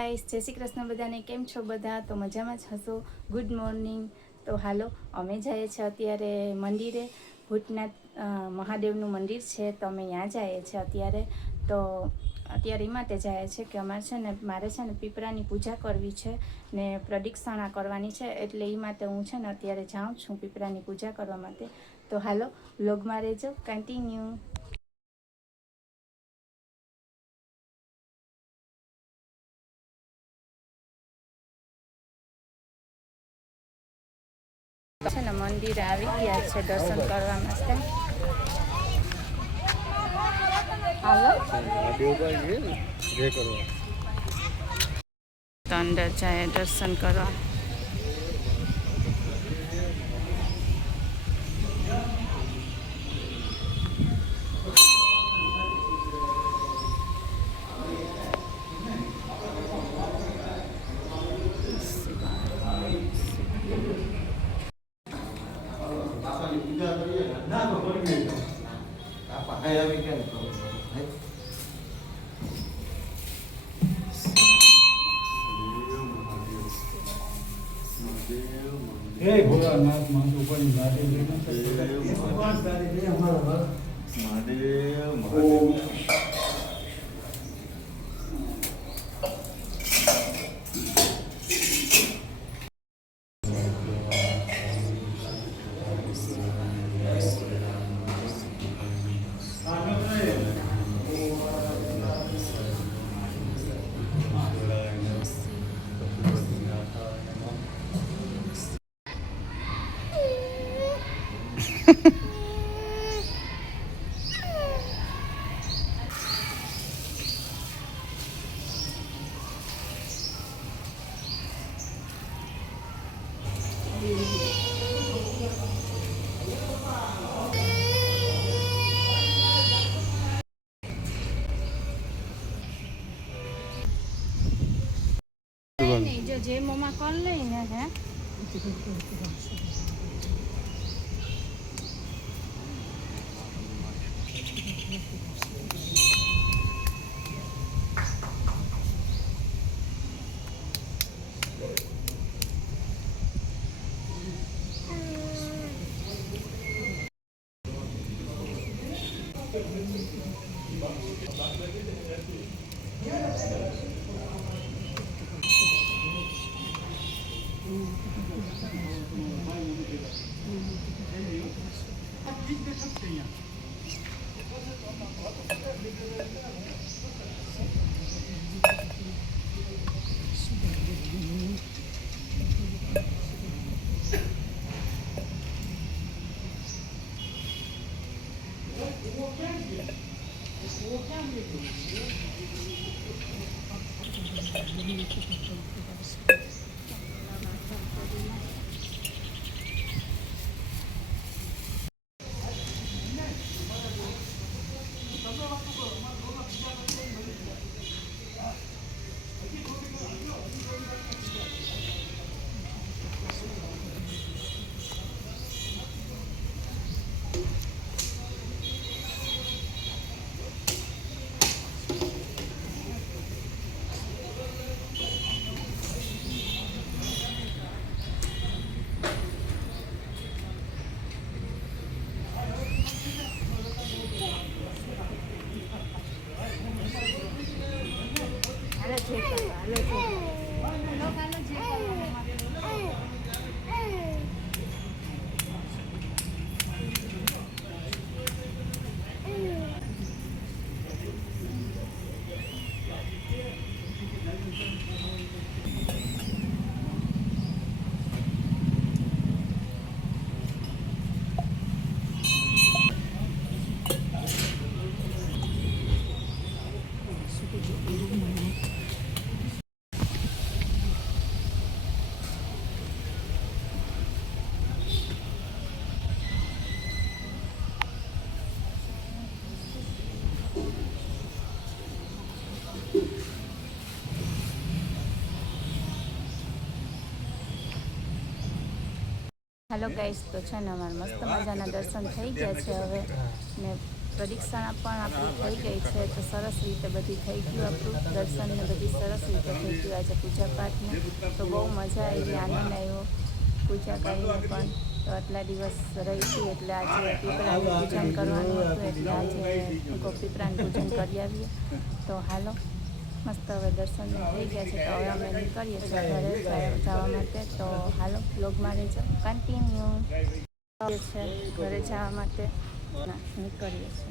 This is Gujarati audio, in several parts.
ગાઈસ, જય શ્રી કૃષ્ણ બધાને. કેમ છો બધા? તો મજામાં જ હશો. Good morning. તો હાલો, અમે જઈએ છીએ અત્યારે મંદિરે. ભૂતનાથ મહાદેવનું મંદિર છે, તો અમે ત્યાં જઈએ છીએ અત્યારે. તો અત્યારે એ માટે જાય છે કે મારે છે ને પીપળાની પૂજા કરવી છે ને પ્રદક્ષિણા કરવાની છે, એટલે એ માટે હું છે ને અત્યારે જાઉં છું પીપળાની પૂજા કરવા માટે. તો હાલો, વ્લોગમાં રહેજો, કન્ટિન્યુ. છે ને મંદિરે આવી ગયા છે દર્શન કરવા માટે. હાલો, તો અંદર જાય દર્શન કરવા. ભોળાનાથ મહાદેવ જો જે મોમાં કર લઈને હે હેલો ગાઈસ, તો છે ને અમારા મસ્ત મજાના દર્શન થઈ ગયા છે હવે ને પરીક્ષા પણ આપણી થઈ ગઈ છે, તો સરસ રીતે બધી થઈ ગયું આપણું દર્શન ને બધી સરસ રીતે થઈ ગયું. આજે પૂજા પાઠને તો બહુ મજા આવી, આનંદ આવ્યો પૂજા કરીને પણ. તો આટલા દિવસ રહી હતી એટલે આજે પીપળાનું પૂજન કરવાનું હતું, એટલે આજે પીપળાનું પૂજન કરી આવીએ. તો હાલો મસ્ત હવે દર્શન થઈ ગયા છે, તો હવે અમે નીકળીએ છીએ ઘરે જવા માટે. તો હાલો બ્લોગમાં રહેજો, કન્ટિન્યુ છે ઘરે જવા માટે નીકળીએ છીએ.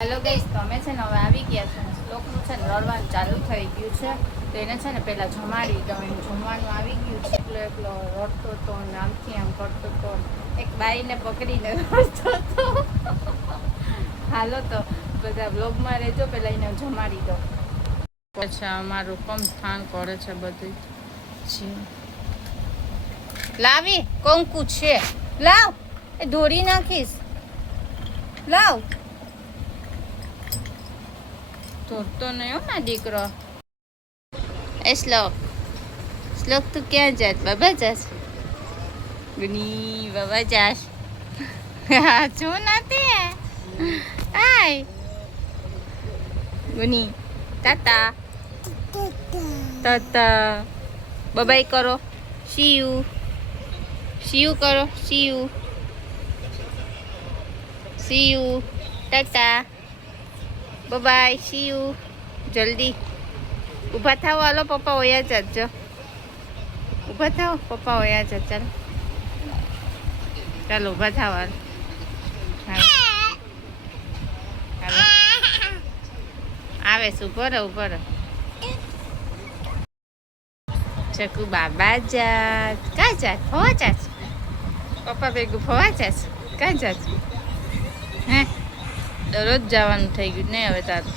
હેલો ગાઈસ, તો અમે છે ને હવે આવી ગયા છે. શ્લોકનું છે ને રડવાનું ચાલુ થઈ ગયું છે, તો એને છે ને પહેલાં જમાડી દઉં. એનું જમવાનું આવી ગયું છે, એકલો રડતો હતો ને આમથી આમ કરતો હતો, એક બાઈને પકડીને રડતો હતો. હાલો તો બધા બ્લોગમાં રહેજો, પહેલાં એને જમાડી દઉં. અચ્છા, અમારું કમ થાન કરે છે બધું. લાવી કંકુ છે, લાવ, એ દોરી નાખીશ, લાવ. તોડતો નહીં હો ના દીકરો. એ શ્લોક તું ક્યાં જાત? બાબા જાસ? ગુની બાબા જાસ? શું નથી આય ગુની તાતા તાતા બબાઈ કરો. શિયુ કરો, શિયુ ટાટા બાય. શિયુ જલ્દી ઊભા થાવ. હાલો પપ્પા વયા જાજો, ઊભા થાવ, પપ્પા વયા જા. ચાલો ચાલો ઊભા થાવ. હાલો આવે છે, ઊભો રહો. ચકુ બાબા જાત કાં જાત? ફવા જાત? પપ્પા ભેગું ફવા જાત? કાં જાત? હે દરરોજ જવાનું થઈ ગયું નહીં હવે તારું.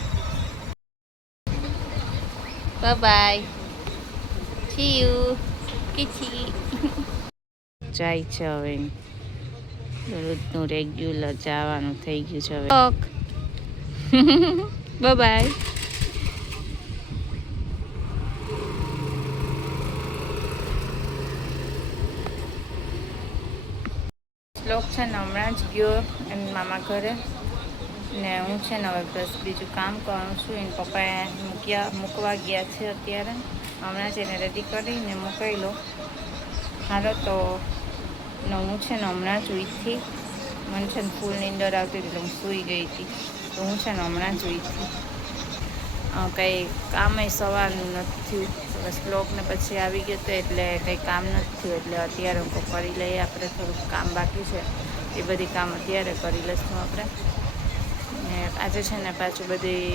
બાય. સી યુ કીચી. જાય છે હવે, દરરોજનું રેગ્યુલર જવાનું થઈ ગયું છે હવે. બાય. શ્લોક છે ને હમણાં જ ગયો એની મામા ઘરે, ને હું છે ને હવે બસ બીજું કામ કરું છું. એને પપ્પાએ મૂકવા ગયા છે અત્યારે. હમણાં જ એને રેડી કરીને મૂકાઈ લો. હાલો તો હું છે ને હમણાં જ ઉઠી. મને છે ને ફૂલ નીંદર આવતી એટલે હું સૂઈ ગઈ હતી. તો હું છે ને હમણાં જ ઉઠી. કંઈ કામે સવારનું નથી થયું. બસ બ્લોગને પછી આવી ગયો તો એટલે કંઈ કામ નથી થયું. એટલે અત્યારે હું કરી લઈએ, આપણે થોડુંક કામ બાકી છે એ બધી કામ અત્યારે કરી લઈશું આપણે. ને આજે છે ને પાછું બધી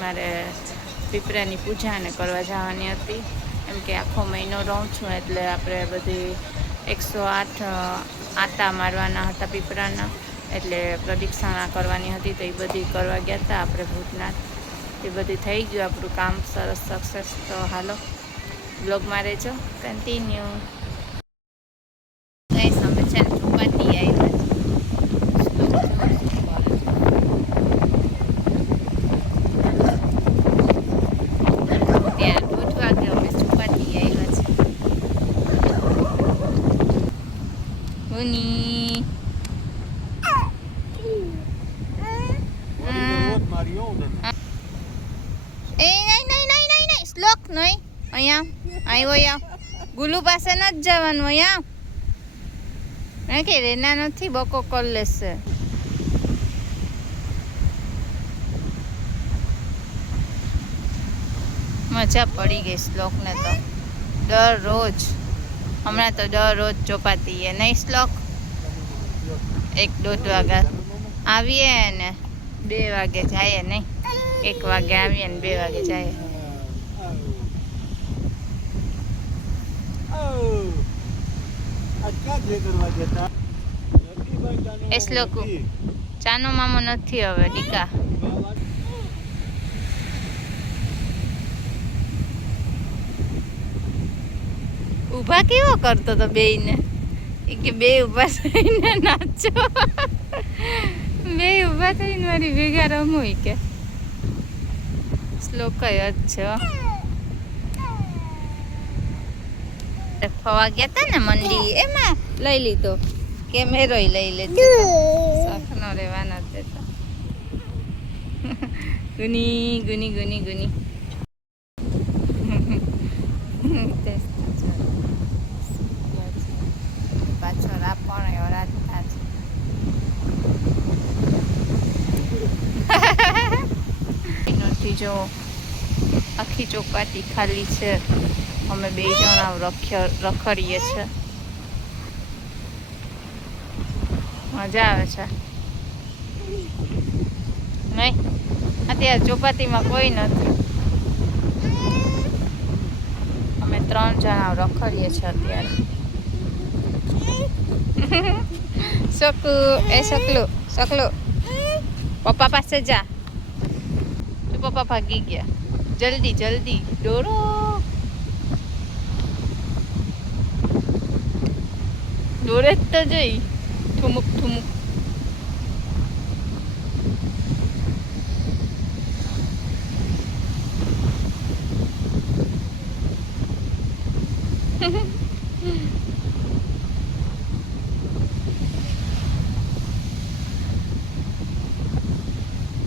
મારે પીપળાની પૂજાને કરવા જવાની હતી, એમ કે આખો મહિનો રહું છું એટલે આપણે બધી 108 આટા મારવાના હતા પીપળાના, એટલે પ્રદક્ષિણા કરવાની હતી. તો એ બધી કરવા ગયા હતા આપણે ભૂતનાથ. એ બધી થઈ ગયું આપણું કામ સરસ સક્સેસ. તો હાલો બ્લોગમાં રહેજો, કન્ટિન્યુ. અમે છે ને ચોપાટી આવ્યા શ્લોક નહીં અહીંયા આવ્યો. ગુલુ પાસે નથી જવાનું, અહીંયા કે રેના નથી, બકો કરી લેશે. મજા પડી ગઈ શ્લોકને તો. દરરોજ હમણાં તો દરરોજ ચોપાતી એ નહીં શ્લોક? 1-1.5 વાગ્યા આવીએ ને 2 વાગે જઈએ, નહીં 1 વાગે આવીએ ને 2 વાગે જઈએ. એ શ્લોક ચાનો મામો નથી હવે ડીકા. ઊભા કેવો કરતો તો બેયને, એ કે બે ઊભા થઈને નાચો, બે ઊભા થઈને મારી ભેગા રમું કે શ્લોક જ છે. ફવા ગયા હતા ને મંડી એમાં લઈ લીધો કેમેરો લઈ લેજો શોખ નો રહેવાનો દેતો. ગુની ગુની ગુની ગુની પાછો રાપણ એવો રાતના છે. જો આખી ચોપાટી ખાલી છે. અમે બે જણા રખડીએ છે. મજા આવે છે નહીં? અત્યારે ચોપાટીમાં કોઈ નથી. અમે 3 જણા રખડીએ છીએ અત્યારે. શકલું પપ્પા પાસે જા. તો પપ્પા ભાગી ગયા. જલ્દી જલ્દી દોડો. દોડે જ તો જઈ ઠુમુક ઠુમુક.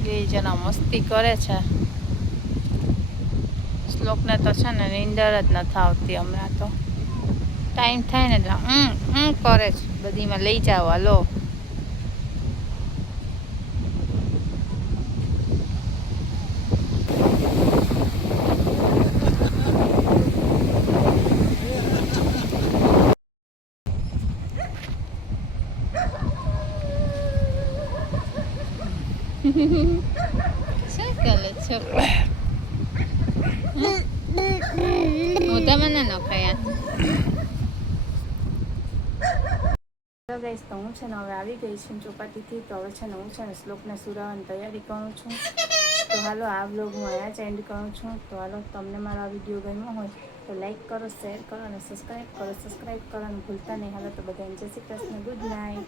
બે જણા મસ્તી કરે છે. શ્લોકને તો છે ને નીંદર જ નથી આવતી હમણાં તો. ટાઈમ થાય ને એટલે કરે છે બધીમાં લઈ જાઓ હાલો. શું કરે છો? મોઢામાં ના નખાયા. તો ગાઈસ તો હું છે ને હવે આવી ગઈ છું ચોપાટીથી. તો હવે છે ને હું છે ને શ્લોકને સુરાવવાની તૈયારી કરું છું. તો હાલો આ વ્લોગ હું અહીંયા જ એન્ડ કરું છું. તો હાલો તમને મારો આ વિડીયો ગમ્યો હોય તો લાઈક કરો, શેર કરો અને સબસ્ક્રાઈબ કરો. સબસ્ક્રાઈબ કરવાનું ભૂલતા નહીં. હાલો તો બધાને જય શ્રી કૃષ્ણ. Good night.